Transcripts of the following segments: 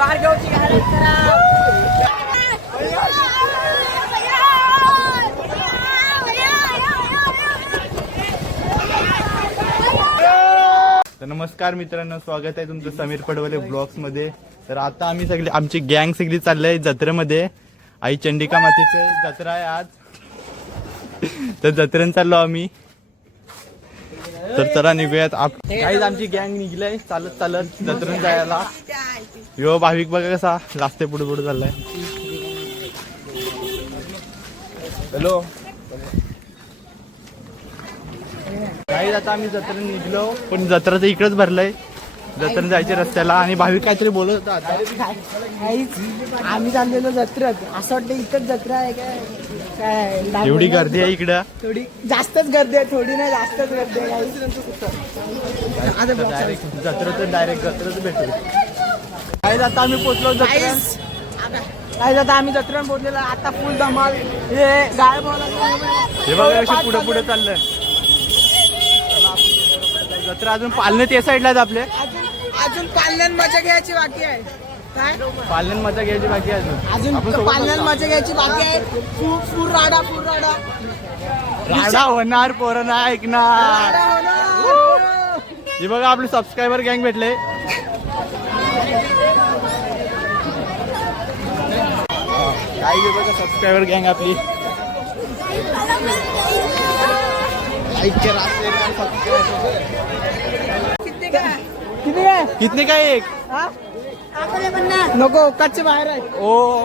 तर नमस्कार मित्रांनो, स्वागत आहे तुमचं समीर पडवले ब्लॉग्स मध्ये. तर आता आम्ही सगळे आमची गँग सगळी चालली आहे जत्रेमध्ये. आई चंडिका मातेचं जत्रा आहे आज. तर जत्रेन चाललो आम्ही. तर चला निघूयात. काहीच आमची गँग निघलाय चालत चालत जत्रेन जायला. यो भाविक बघा कसा लास्ते पुढे पुढे चाललाय. हॅलो काही आता आम्ही जत्रेन निघलो, पण जत्रा तर इकडेच भरलंय. जत्रेन जायच्या रस्त्याला आणि भाविक काहीतरी बोलत होता. आता आम्ही चाललेलो जत्रेत, असं वाटतं इथंच जत्रा आहे काय. एवढी गर्दी आहे इकडं. थोडी जास्तच गर्दी आहे, थोडी नाही जास्तच गर्दी आहे. जत्रा तर डायरेक्ट जत्रेच भेटू. काही आता आम्ही पोहोचलो जत्रेत. काय आता आम्ही जत्रेत पोहोचलेलो. आता फुल धमाल. हे गाय बोला हे बघा कशी पुढे पुढे चाललंय. जत्रा अजून पालणे त्या साईडला आहेत आपले. अजून पालण्यात मजा घ्यायची बाकी आहे. काय पालण्यात मजा घ्यायची बाकी आहे अजून पालण्यात मजा घ्यायची बाकी आहे. फुल राडा राडा होणार, पोरं नाही ऐकणार. हे बघा आपले सबस्क्रायबर गँग भेटले. काय बघा सबस्क्रायबर गँग आपली. कितने का एक नको कच्चे बाहेर आहे. ओ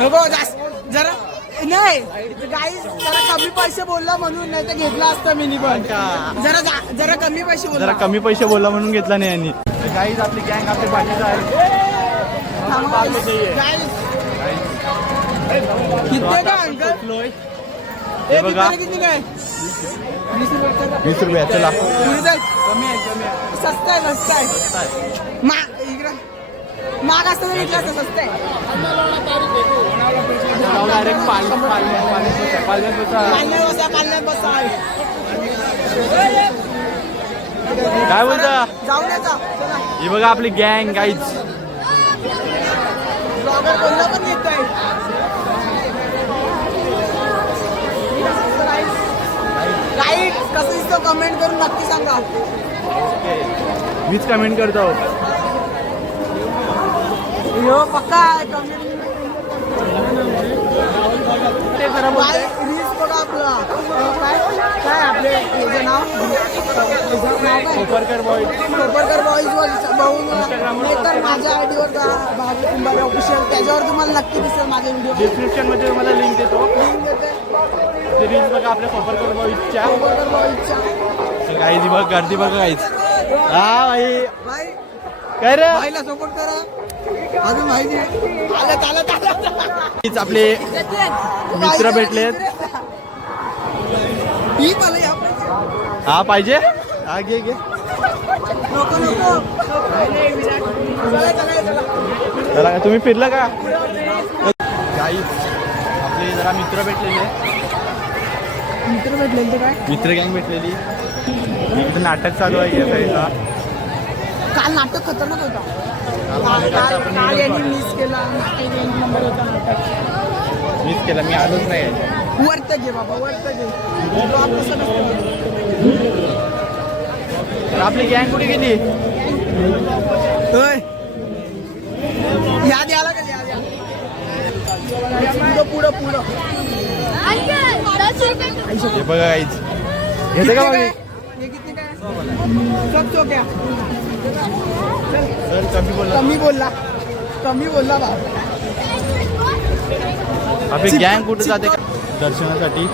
नको जरा नाही गाईस, जरा कमी पैसे बोलला म्हणून, नाही तर घेतला असता मी पण. जरा कमी पैसे बोलला. जरा कमी पैसे बोलला म्हणून घेतला नाही यांनी. गाईज आपली गँग आपली भाजीच आहे. कितने का अंकल? हे बघा किती काय? 20 रुपये. चला कमी आहे. स्वस्त आहे. माग असतं तर घेतलं असतं. स्वस्त आहे. डायरेक्ट पालण्यात बसा. काय बोलता. जाऊन येता. ही बघा आपली गँग गाईज. ब्लॉगर कोणला पण येतोय. लाईक कसं दिसतो कमेंट करून नक्की सांगा. मीच कमेंट करतो. यो पक्का कमेंट रील्स बघा आपला. काय आपले याचं नाव कोपरकर बॉईज वर नाही तर माझ्या आयडीवर भावी कुंभारे ऑफिशियल, त्याच्यावर तुम्हाला नक्की दिसेल माझे व्हिडिओ. डिस्क्रिप्शन मध्ये तुम्हाला लिंक देतो. ते रील्स बघा आपल्या कोपरकर बॉईजच्या. गाईज बघ गर्दी बघा गाईज. हा भाई काय रे भाईला सपोर्ट करा. अजून माहिती हीच आपले मित्र भेटलेत. ही मला या हा पाहिजे. हा घे नको चला का तुम्ही फिरला का गाईज. आपले जरा मित्र भेटलेले. ते काय मित्र गँग भेटलेली. इकडे नाटक चालू आहे या साईडला. काल नाटक खतरनाक होता. काल यांनी मिस केला. नंबर होता नाटक मिस केला. मी आलोच नाही. वर्त घे बाबा, वर्त घे. तर आपली गँग कुठे गेली. याद याला का पुढं हे बघा गाईज. घेते का बाबी. हे किती काय सब तो क्या सर कमी बोलला बा. आपली गँग कुठे जाते दर्शनासाठी.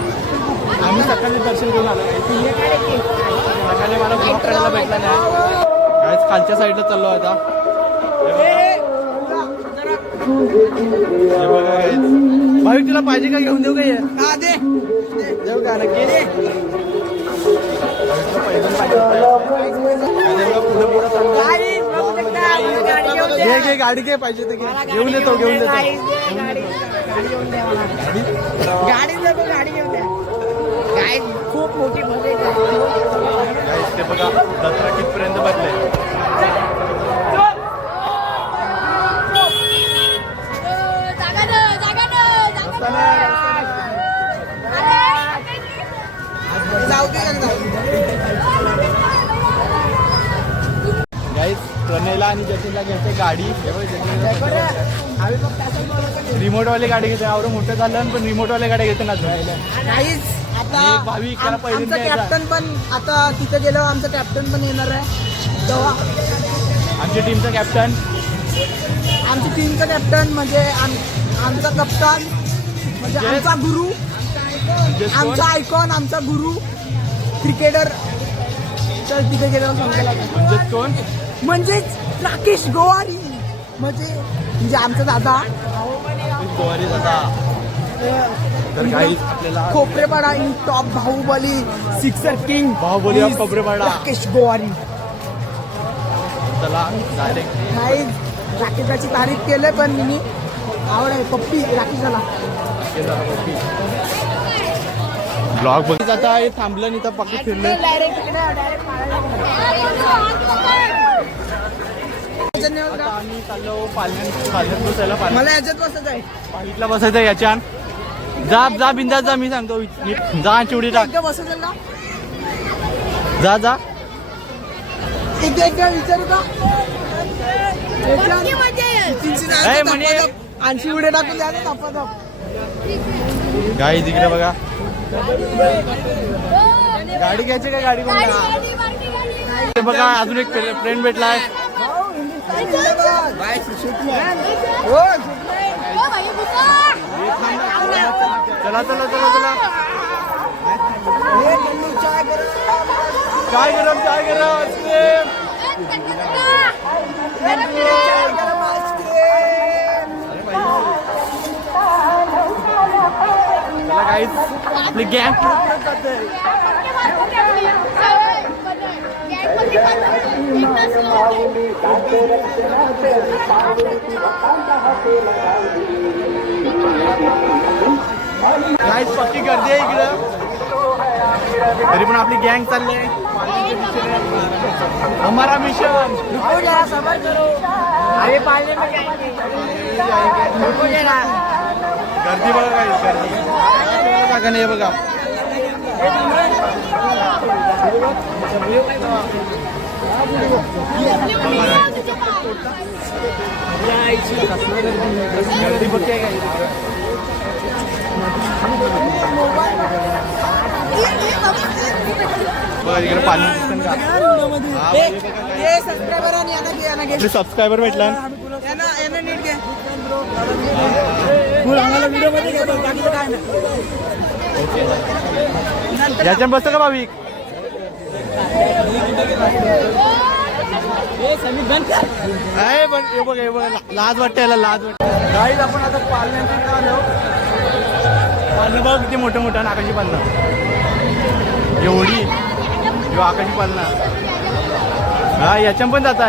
आम्ही सकाळी दर्शन घेऊन आलो. सकाळी मला ब्लॉग करायला भेटला नाही. काहीच खालच्या साईडला चाललो आता. हे बघा गाईज. भाविक तुला पाहिजे का घेऊन देऊ का. देऊ का नक्की. घे गाडी घे पाहिजे तर घेऊन देतो. गाडी घेऊन द्या. काय खूप मोठी भले ते बघा जत्रा कितपर्यंत बदले. मला आणि जतीनला घ्यायचं गाडी. रिमोट वाली गाडी घेते. एवढं मोठं झालं पण रिमोट वाली गाडी घेते ना. काहीच आता भाविक त्याला आमचा पहिल्यांदा यायचा. कॅप्टन पण आता तिथे गेल्यावर आमचा कॅप्टन पण येणार आहे तेव्हा. आमच्या टीमचा कॅप्टन, आमची टीमचा कॅप्टन म्हणजे आमचा कप्तान म्हणजे आमचा गुरु, आमचा आयकॉन, आमचा गुरु क्रिकेटर. तर तिथे गेल्यावर सांगायला म्हणजे कोण? म्हणजेच राकेश गोवारी म्हणजे आमचा दादा. गोवारी दादा. तर काही आपल्याला Khoparepada in top Bahubali sixer king Bahubali of Khoparepada. Rakesh Gowari. चला डायरेक्ट नाही राकेशाची तारीफ केले पण मी आवड आहे पप्पी राकेशाला. ब्लॉग बघत आता हे थांबलं नाही तर पक्की फिरले. आता आम्ही चाललो पालण्यात बसायला. मला याच्यात बसत आहे पालीतला बसायचं याच्यान. जा बिंदास जा, मी सांगतो जा चिवडी टाक. एकदा बसत आहे ना जा एकदा विचारू का ए, म्हणे. 80 उडे टाकून द्या ना धपाधप. गाडी तिकडे बघा. गाडी घ्यायची का गाडी कोणता? बघा अजून एक फ्रेंड भेटलाय. चला चला चला चला. काय गरम आईस्क्रीम. चला गाईज आपली गँग पुढे जाते. गाईज पक्की गर्दी आहे इकडं. तरी पण आपली गँग चालले. हमारा मिशन. गर्दी बघा काय गर्दी का नाही बघा. गर्दी बघते काय. बघा इकडे पाणी दिसतं का. सबस्क्रायबर भेटला. नीट घे. याच्या बसतो का भाविक. आहे पण हे बघा लाज वाटते याला, लाज वाटते. गाईज आपण आता पालण्यात आलो. पालणं बघ किती मोठं मोठं आकाशी पालणं. एवढी आकाशी पालणं. हा याच्या पण जाता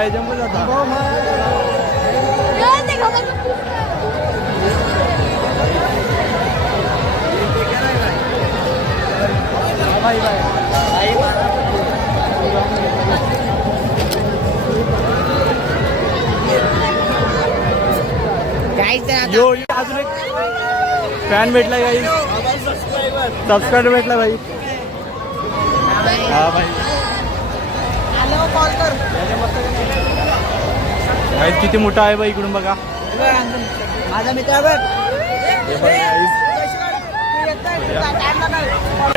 बाय बाय. अजून एक फॅन भेटला गाईज. सबस्क्रायबर भेटला भाई. हा भाई कॉल कर. गाईज किती मोठा आहे बाई इकडून बघा. माझा मित्र बघ.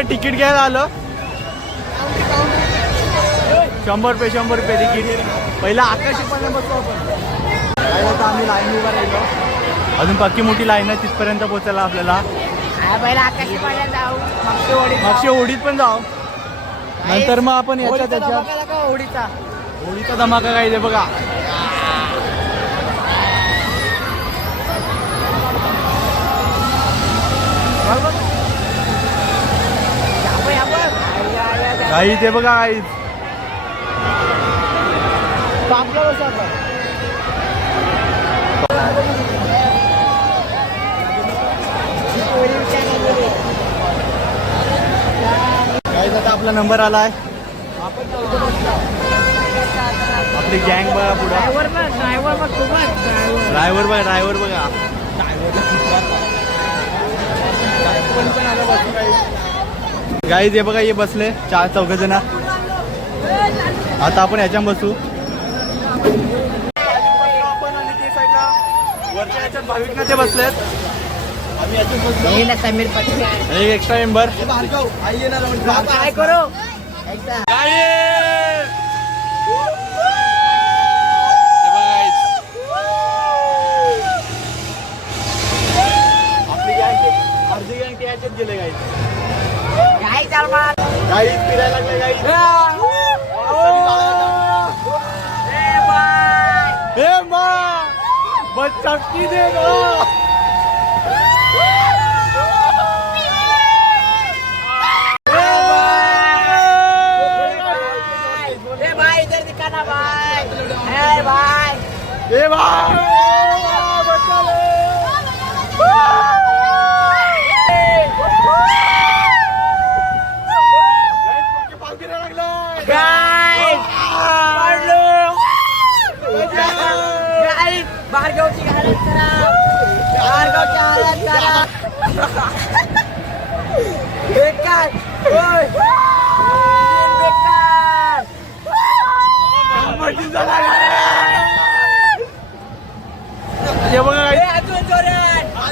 तिकीट घ्यायला आलं. 100 रुपये तिकीट. पहिला आकाशी पालण्या बसतो आपण. काय होतं आम्ही लाईन उभा राहिलो. अजून पक्की मोठी लाईन आहे तिथपर्यंत पोहोचायला आपल्याला. पहिला आकाशी पाण्यात जाऊ मागच्या ओढीत पण जाऊ. नंतर मग आपण याच्या त्याच्या होळीचा धमाका काय ते बघा. काही ते बघा काहीच. आता आपला नंबर आलाय. आपली गँग बघा पुढे. ड्रायव्हर बघा. गाईज हे बघा हे बसले 4-4 जण. आता आपण ह्याच्या बसू. वरच्या याच्यात भाविक ते बसलेत. आम्ही याच्यात बसलो. हे ना समीर पटेल आणि एक एक्स्ट्रा मेंबर काय करू आपली गँग अर्धी गँग याच्यात गेले गाईज. काय चाल मा गाईज फिरायला लागले गाईज. हे मा बच्चाकी दे गो. भाई इधर दिखाना भाई ए भाई ए भाई बच्चा ले. भार्गवची हालत करा भार्गवची हालत करा बेकार ओय बेकार हे बघा गाईज. अजून जोरात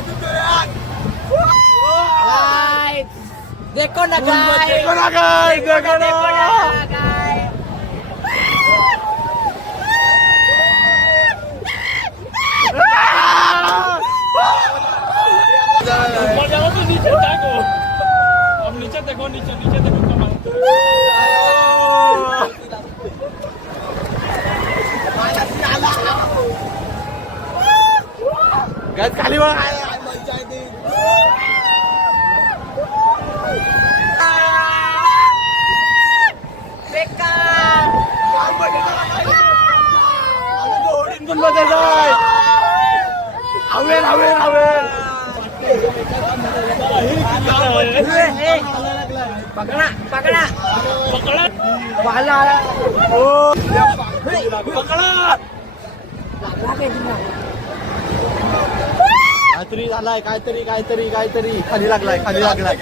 देखो ना गाय देखो ना गाईज, देखो ना. गाय गाईज खाली बघा. बेकार हवेल हवेल हवेल. पकडा पकडा पकडा वाला काहीतरी झालाय काहीतरी काहीतरी काहीतरी खाली लागलाय खाली लागलाय.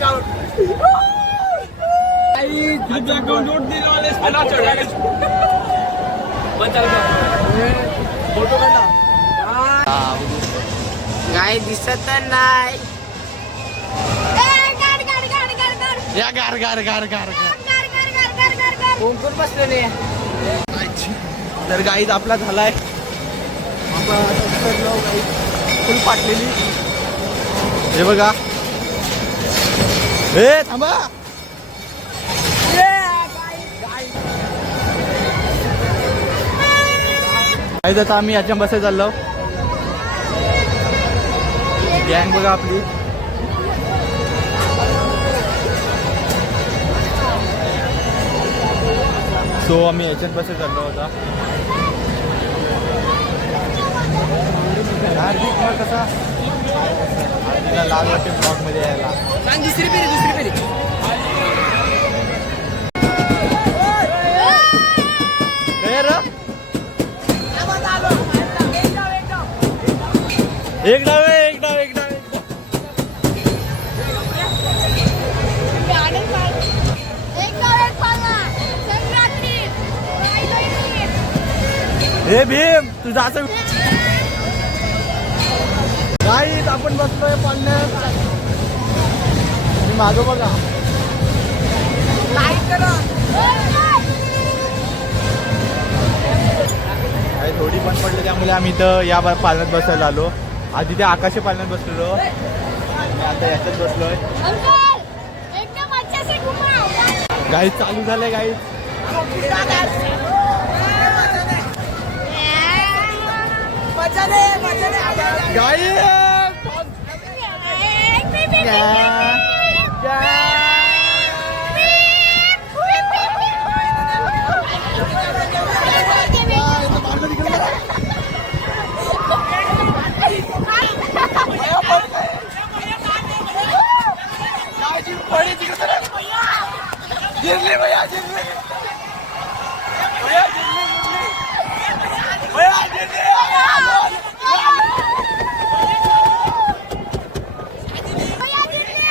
फोटो काढला. काय दिसत नाही या गार गार गार गार गार. कोण कोण बसलेले तर गाईज आपला झालाय फुल फाटलेली. हे बघा. हे थांबा. गाईज आता आम्ही याच्या बसे चाललो. गँग बघा आपली. सो आम्ही याच्यात बसे चाललो होता. हार्दिक मग कसा हार्दिकला लाल वाटते ब्लॉग मध्ये यायला. सांग दुसरी फेरी एक डाव आहे एक डाव एक डाव. हे भीम तुझं असं. गाईत आपण बसलोय पाण्यात. मागं बघा. थोडी बंद पडली त्यामुळे आम्ही इथं या पालनात बसायला आलो. आधी त्या आकाशी पालनात बसलेलो आणि आता याच्यात बसलोय. गाईत चालू झालंय गाईत. गाई जिरली भैया जिरली भैया जिरली भैया जिरली.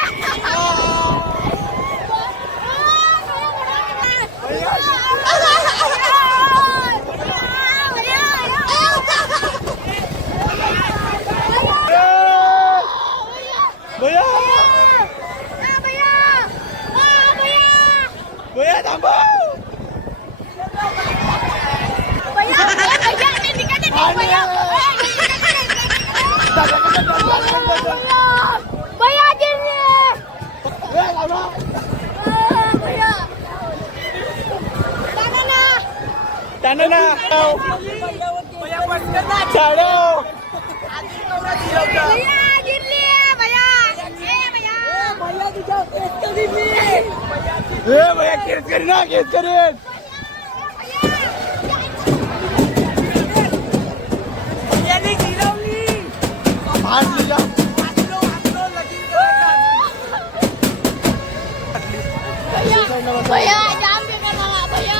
भैया जाम देना मला भैया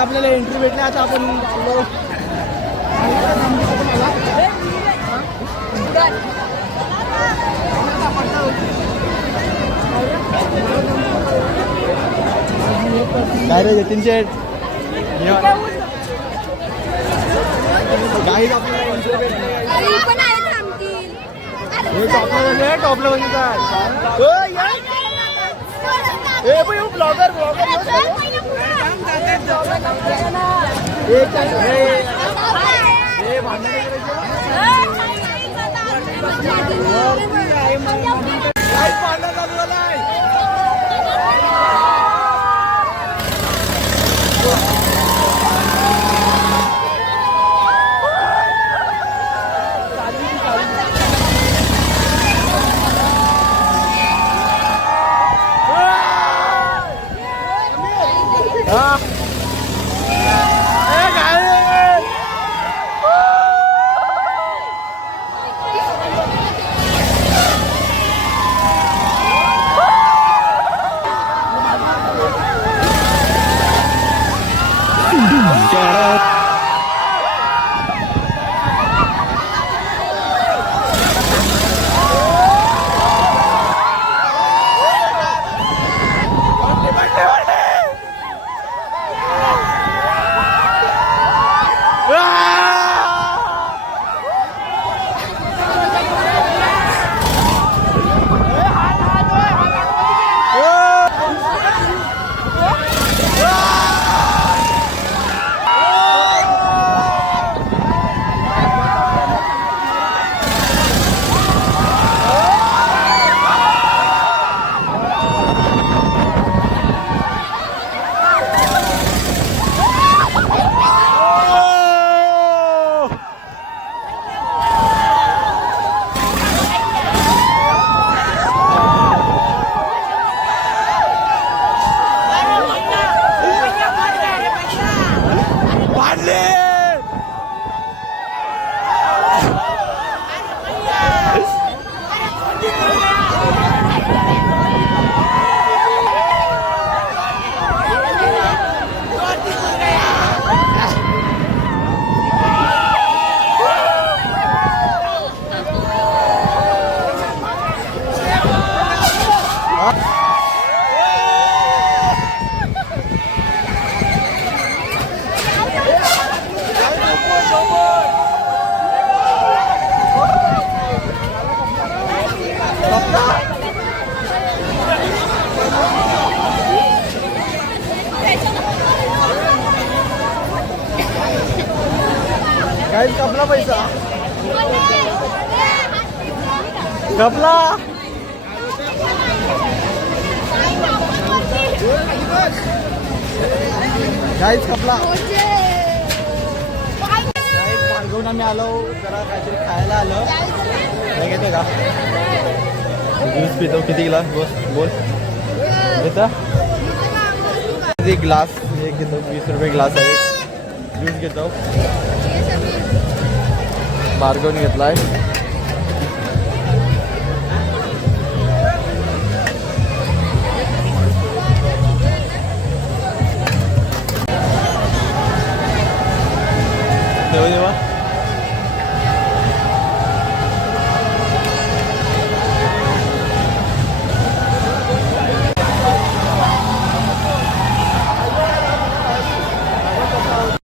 आपल्याला एंट्री भेटली आता आपण चाललो. काय रे जतीन शेठ गाईज आपल्याला एंट्री भेटली. अरे पण आहे थांबतील टॉपला बघित ब्लॉगर काय कपला पैसा कपला गाईच कपला मार्गवून आम्ही आलो जरा काहीतरी खायला आलो काय घेते का ज्यूस पितो किती ग्लास बोल घेता ग्लास एक घेतो 20 रुपये ग्लास आहे ज्यूस घेतो भार्गवने घेतलाय देवा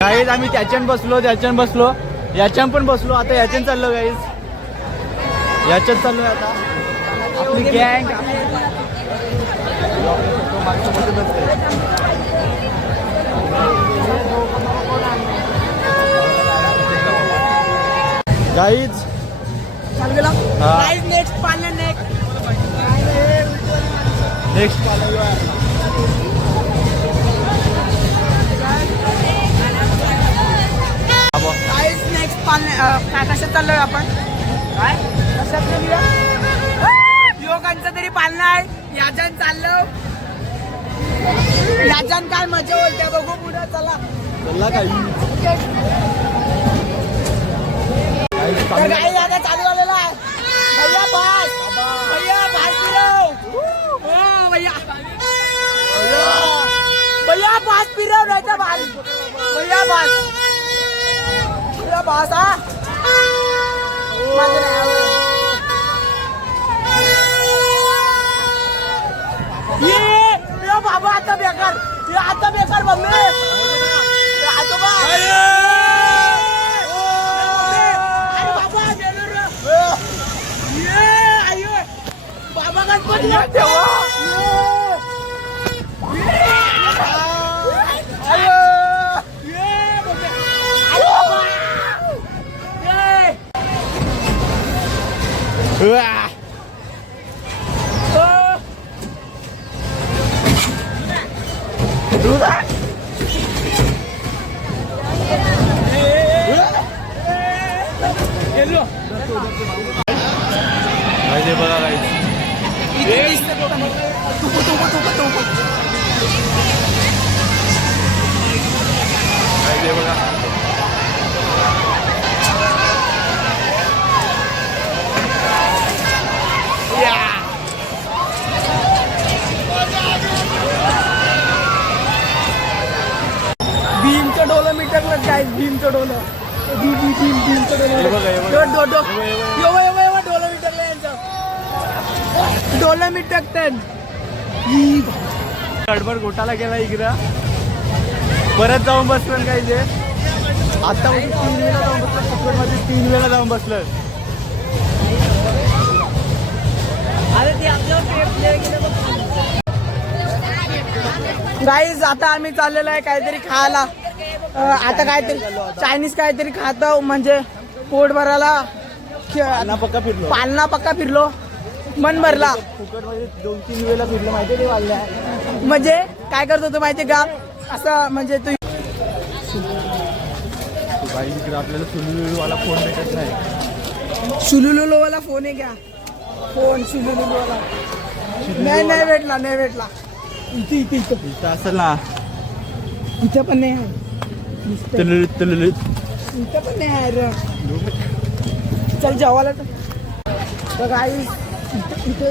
गाईज आम्ही त्याच्यान बसलो याच्यान पण बसलो आता याच्यान चाललो गाईज याच्यात चाललोय आता आपली गँग गाईज नेक्स्ट पालन नेक्स्ट काय कशात चाललोय आपण काय कशात गेली युवकांचं तरी पालणं आहे याजन चाललो याजन काय मजा बोलते बघू पुढे चला तर काही आता चालू झालेला आहे भैया पास फिरव हो भैया भैया पास फिरव नाही तर पास भैया पास हा ये बाबा आता बेकार मम्मी आजोबा बाबा गणपती बघा काही बघा भीमचं डोलं मिटकलं काय भीमचं डोलं भीमचं डोलं मिटकलं यांचं डोलं मिटकतं गडबड घोटाला गेला इकडं परत जाऊन बसलं काय ते आता 3 वेळा जाऊन बसलं फुकटमध्ये 3 वेळा जाऊन बसलं गाईज आता आम्ही चाललेलो आहे काहीतरी खायला आता काहीतरी चायनीज काहीतरी खातो म्हणजे पोट भरायला पालना पक्का फिरलो मन भरला फुकटमध्ये 2-3 वेळा फिरलं माहिती ते वाढल्या म्हणजे काय करत होतो माहितीये का असं म्हणजे तू बाई इकडे आपल्याला सुलूवाला फोन भेटत नाही शुलुलुलोवाला फोन आहे का फोन शुलुलुलोवाला नाही भेटला इथं असेल ना इथं पण नाही आहे तुलुलुत. इथं पण नाही आहे रे. चल जेवायला तर गाई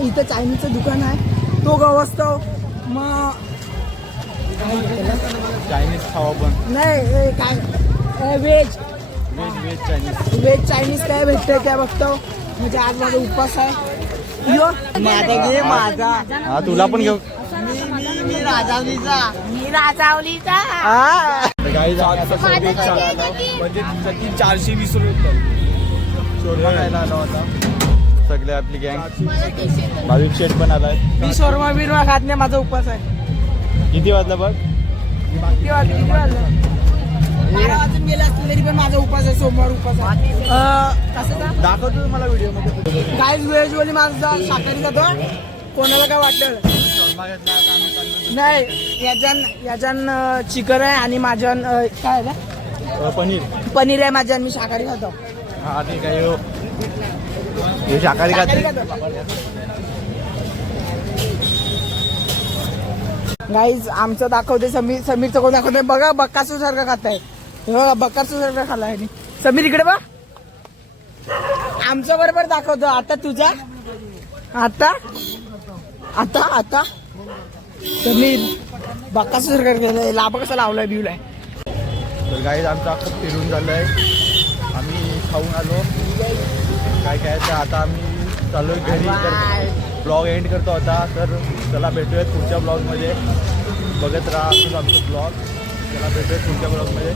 इथं चायनीजचं दुकान आहे तो गवसतो मग चायनीज खावा पण नाही काय व्हेज चायनीज काय भेटतंय त्या बघतो म्हणजे आज माझा उपवास आहे यो माझा हा तुला पण घेऊ मी राजावलीचा म्हणजे 420 रुपये शोरमा खायला आला होता सगळे आपली गँग भाविक शेठ पण आलाय मी शोरमा बिरमा खात नाही माझा उपवास आहे किती वाजला बघ किती वाजले 12 वाजून गेले असतील तरी पण माझा उपवास आहे सोमवार उपवास आहे कसं दाखवतो मला व्हिडिओ मध्ये गाईज व्हेज वाली माझा शाकाहारी खातो कोणाला काय वाटलं नाही याच्यान चिकन आहे आणि माझ्यान काय आहे पनीर आहे माझ्यान मी शाकाहारी खातो हा ठीक आहे हे शाकाहारी खाते गाईज आमचं दाखवते समीरचं कोण दाखवते बघा बक्कासू सारखं खात आहे बक्कासू सारखं खाला आहे समीर इकडे बघ आमचं बरोबर दाखवतो आता तुझा आता आता आता समीर बक्कासू सारखं केलंय लाभ कसा लावलाय बिवलाय तर गाईज आमचं अख्खं फिरून झालंय आम्ही खाऊन आलो काय तर आता आम्ही चालू घरी तर ब्लॉग एंड करतो आता तर चला भेटूयात पुढच्या ब्लॉगमध्ये बघत राहा आमचं ब्लॉग चला भेटूयात पुढच्या ब्लॉगमध्ये